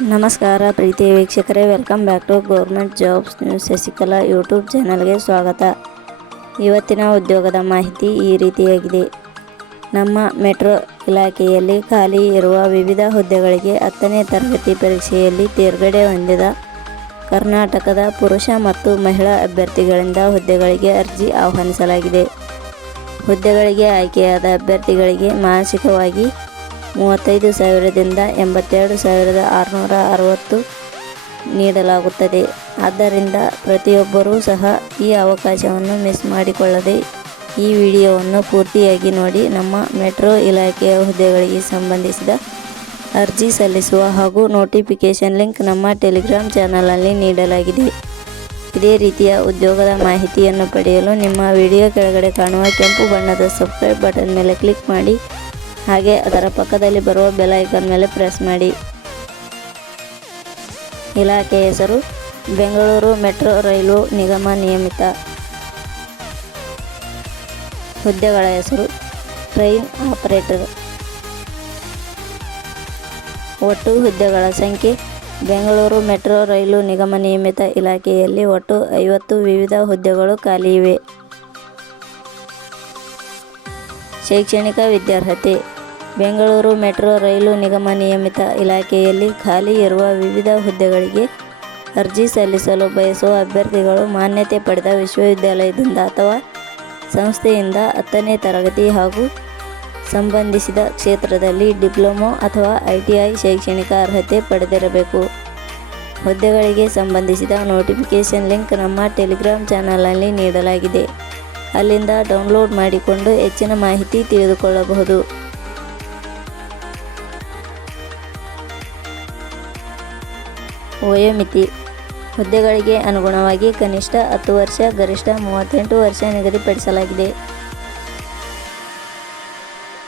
ನಮಸ್ಕಾರ ಪ್ರೀತಿಯ ವೀಕ್ಷಕರೇ, welcome back to government jobs news Shashikala YouTube ಚಾನಲ್ಗೆ ಸ್ವಾಗತ. ಇವತ್ತಿನ ಉದ್ಯೋಗದ ಮಾಹಿತಿ ಈ ರೀತಿಯಾಗಿದೆ. ನಮ್ಮ ಮೆಟ್ರೋ ಇಲಾಖೆಯಲ್ಲಿ ಖಾಲಿ ಇರುವ ವಿವಿಧ ಹುದ್ದೆಗಳಿಗೆ ಹತ್ತನೇ ತರಗತಿ ಪರೀಕ್ಷೆಯಲ್ಲಿ ತೇರ್ಗಡೆ ಹೊಂದಿದ ಕರ್ನಾಟಕದ ಪುರುಷ ಮತ್ತು ಮಹಿಳಾ ಅಭ್ಯರ್ಥಿಗಳಿಂದ ಹುದ್ದೆಗಳಿಗೆ ಅರ್ಜಿ ಆಹ್ವಾನಿಸಲಾಗಿದೆ. ಹುದ್ದೆಗಳಿಗೆ ಆಯ್ಕೆಯಾದ ಅಭ್ಯರ್ಥಿಗಳಿಗೆ ಮಾನಸಿಕವಾಗಿ ಮೂವತ್ತೈದು ಸಾವಿರದಿಂದ ಎಂಬತ್ತೆರಡು ಸಾವಿರದ ಆರುನೂರ ಅರವತ್ತು ನೀಡಲಾಗುತ್ತದೆ. ಆದ್ದರಿಂದ ಪ್ರತಿಯೊಬ್ಬರೂ ಸಹ ಈ ಅವಕಾಶವನ್ನು ಮಿಸ್ ಮಾಡಿಕೊಳ್ಳದೆ ಈ ವಿಡಿಯೋವನ್ನು ಪೂರ್ತಿಯಾಗಿ ನೋಡಿ ನಮ್ಮ ಮೆಟ್ರೋ ಇಲಾಖೆಯ ಹುದ್ದೆಗಳಿಗೆ ಸಂಬಂಧಿಸಿದ ಅರ್ಜಿ ಸಲ್ಲಿಸುವ ಹಾಗೂ ನೋಟಿಫಿಕೇಷನ್ ಲಿಂಕ್ ನಮ್ಮ ಟೆಲಿಗ್ರಾಮ್ ಚಾನಲಲ್ಲಿ ನೀಡಲಾಗಿದೆ. ಇದೇ ರೀತಿಯ ಉದ್ಯೋಗದ ಮಾಹಿತಿಯನ್ನು ಪಡೆಯಲು ನಿಮ್ಮ ವಿಡಿಯೋ ಕೆಳಗಡೆ ಕಾಣುವ ಕೆಂಪು ಬಣ್ಣದ ಸಬ್ಸ್ಕ್ರೈಬ್ ಬಟನ್ ಮೇಲೆ ಕ್ಲಿಕ್ ಮಾಡಿ. ಹಾಗೆ ಅದರ ಪಕ್ಕದಲ್ಲಿ ಬರುವ ಬೆಲ್ ಐಕಾನ್ ಮೇಲೆ ಪ್ರೆಸ್ ಮಾಡಿ. ಇಲಾಖೆ ಹೆಸರು, ಬೆಂಗಳೂರು ಮೆಟ್ರೋ ರೈಲು ನಿಗಮ ನಿಯಮಿತ. ಹುದ್ದೆಗಳ ಹೆಸರು ಟ್ರೈನ್ ಆಪರೇಟರ್ ಒಟ್ಟು ಹುದ್ದೆಗಳ ಸಂಖ್ಯೆ, ಬೆಂಗಳೂರು ಮೆಟ್ರೋ ರೈಲು ನಿಗಮ ನಿಯಮಿತ ಇಲಾಖೆಯಲ್ಲಿ ಒಟ್ಟು ಐವತ್ತು ವಿವಿಧ ಹುದ್ದೆಗಳು ಖಾಲಿ ಇವೆ. ಶೈಕ್ಷಣಿಕ ವಿದ್ಯಾರ್ಹತೆ ಬೆಂಗಳೂರು ಮೆಟ್ರೋ ರೈಲು ನಿಗಮ ನಿಯಮಿತ ಇಲಾಖೆಯಲ್ಲಿ ಖಾಲಿ ಇರುವ ವಿವಿಧ ಹುದ್ದೆಗಳಿಗೆ ಅರ್ಜಿ ಸಲ್ಲಿಸಲು ಬಯಸುವ ಅಭ್ಯರ್ಥಿಗಳು ಮಾನ್ಯತೆ ಪಡೆದ ವಿಶ್ವವಿದ್ಯಾಲಯದಿಂದ ಅಥವಾ ಸಂಸ್ಥೆಯಿಂದ ಹತ್ತನೇ ತರಗತಿ ಹಾಗೂ ಸಂಬಂಧಿಸಿದ ಕ್ಷೇತ್ರದಲ್ಲಿ ಡಿಪ್ಲೊಮೊ ಅಥವಾ ಐ ಟಿ ಐ ಶೈಕ್ಷಣಿಕ ಅರ್ಹತೆ ಪಡೆದಿರಬೇಕು. ಹುದ್ದೆಗಳಿಗೆ ಸಂಬಂಧಿಸಿದ ನೋಟಿಫಿಕೇಷನ್ ಲಿಂಕ್ ನಮ್ಮ ಟೆಲಿಗ್ರಾಮ್ ಚಾನಲಲ್ಲಿ ನೀಡಲಾಗಿದೆ. ಅಲ್ಲಿಂದ ಡೌನ್ಲೋಡ್ ಮಾಡಿಕೊಂಡು ಹೆಚ್ಚಿನ ಮಾಹಿತಿ ತಿಳಿದುಕೊಳ್ಳಬಹುದು. ವಯೋಮಿತಿ ಹುದ್ದೆಗಳಿಗೆ ಅನುಗುಣವಾಗಿ ಕನಿಷ್ಠ ಹತ್ತು ವರ್ಷ, ಗರಿಷ್ಠ ಮೂವತ್ತೆಂಟು ವರ್ಷ ನಿಗದಿಪಡಿಸಲಾಗಿದೆ.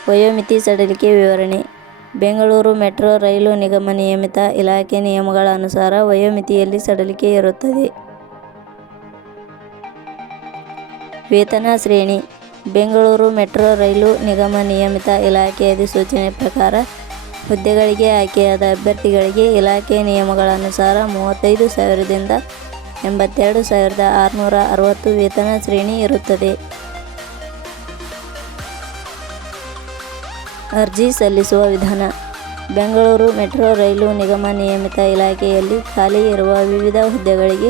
ವಯೋಮಿತಿ ಸಡಿಲಿಕೆ ವಿವರಣೆ. ಬೆಂಗಳೂರು ಮೆಟ್ರೋ ರೈಲು ನಿಗಮ ನಿಯಮಿತ ಇಲಾಖೆ ನಿಯಮಗಳ ಅನುಸಾರ ವಯೋಮಿತಿಯಲ್ಲಿ ಸಡಿಲಿಕೆ ಇರುತ್ತದೆ. ವೇತನ ಶ್ರೇಣಿ. ಬೆಂಗಳೂರು ಮೆಟ್ರೋ ರೈಲು ನಿಗಮ ನಿಯಮಿತ ಇಲಾಖೆ ಅಧಿಸೂಚನೆ ಪ್ರಕಾರ ಹುದ್ದೆಗಳಿಗೆ ಆಯ್ಕೆಯಾದ ಅಭ್ಯರ್ಥಿಗಳಿಗೆ ಇಲಾಖೆ ನಿಯಮಗಳ ಅನುಸಾರ ಮೂವತ್ತೈದು ಸಾವಿರದಿಂದ ಎಂಬತ್ತೆರಡು ಸಾವಿರದ ಆರುನೂರ ಅರವತ್ತು ವೇತನ ಶ್ರೇಣಿ ಇರುತ್ತದೆ. ಅರ್ಜಿ ಸಲ್ಲಿಸುವ ವಿಧಾನ. ಬೆಂಗಳೂರು ಮೆಟ್ರೋ ರೈಲು ನಿಗಮ ನಿಯಮಿತ ಇಲಾಖೆಯಲ್ಲಿ ಖಾಲಿ ಇರುವ ವಿವಿಧ ಹುದ್ದೆಗಳಿಗೆ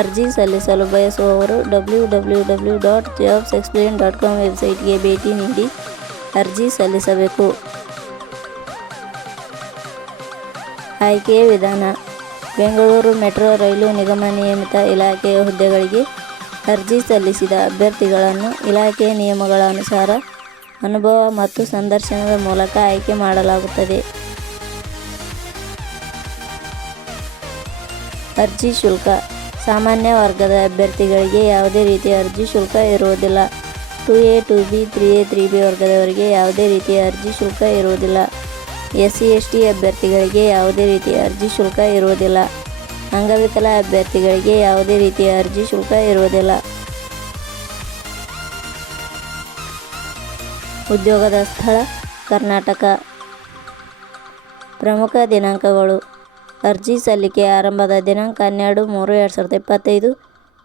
ಅರ್ಜಿ ಸಲ್ಲಿಸಲು ಬಯಸುವವರು W W W dot jobs explain dot com ವೆಬ್ಸೈಟ್ಗೆ ಭೇಟಿ ನೀಡಿ ಅರ್ಜಿ ಸಲ್ಲಿಸಬೇಕು. ಆಯ್ಕೆಯ ವಿಧಾನ. ಬೆಂಗಳೂರು ಮೆಟ್ರೋ ರೈಲು ನಿಗಮ ನಿಯಮಿತ ಇಲಾಖೆಯ ಹುದ್ದೆಗಳಿಗೆ ಅರ್ಜಿ ಸಲ್ಲಿಸಿದ ಅಭ್ಯರ್ಥಿಗಳನ್ನು ಇಲಾಖೆಯ ನಿಯಮಗಳ ಅನುಸಾರ ಅನುಭವ ಮತ್ತು ಸಂದರ್ಶನದ ಮೂಲಕ ಆಯ್ಕೆ ಮಾಡಲಾಗುತ್ತದೆ. ಅರ್ಜಿ ಶುಲ್ಕ. ಸಾಮಾನ್ಯ ವರ್ಗದ ಅಭ್ಯರ್ಥಿಗಳಿಗೆ ಯಾವುದೇ ರೀತಿಯ ಅರ್ಜಿ ಶುಲ್ಕ ಇರುವುದಿಲ್ಲ. Two A, two B, three A, three B ವರ್ಗದವರಿಗೆ ಯಾವುದೇ ರೀತಿಯ ಅರ್ಜಿ ಶುಲ್ಕ ಇರುವುದಿಲ್ಲ. ಎಸ್ ಸಿ ಎಸ್ ಟಿ ಅಭ್ಯರ್ಥಿಗಳಿಗೆ ಯಾವುದೇ ರೀತಿಯ ಅರ್ಜಿ ಶುಲ್ಕ ಇರುವುದಿಲ್ಲ. ಅಂಗವಿಕಲ ಅಭ್ಯರ್ಥಿಗಳಿಗೆ ಯಾವುದೇ ರೀತಿಯ ಅರ್ಜಿ ಶುಲ್ಕ ಇರುವುದಿಲ್ಲ. ಉದ್ಯೋಗದ ಸ್ಥಳ, ಕರ್ನಾಟಕ. ಪ್ರಮುಖ ದಿನಾಂಕಗಳು. ಅರ್ಜಿ ಸಲ್ಲಿಕೆ ಆರಂಭದ ದಿನಾಂಕ ಹನ್ನೆರಡು ಮೂರು ಎರಡು ಸಾವಿರದ ಇಪ್ಪತ್ತೈದು.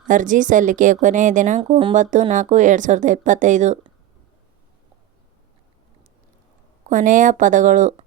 ಅರ್ಜಿ ಸಲ್ಲಿಕೆ ಕೊನೆಯ ದಿನಾಂಕ ಒಂಬತ್ತು ನಾಲ್ಕು ಎರಡು ಸಾವಿರದ ಇಪ್ಪತ್ತೈದು. ಕೊನೆಯ ಪದಗಳು.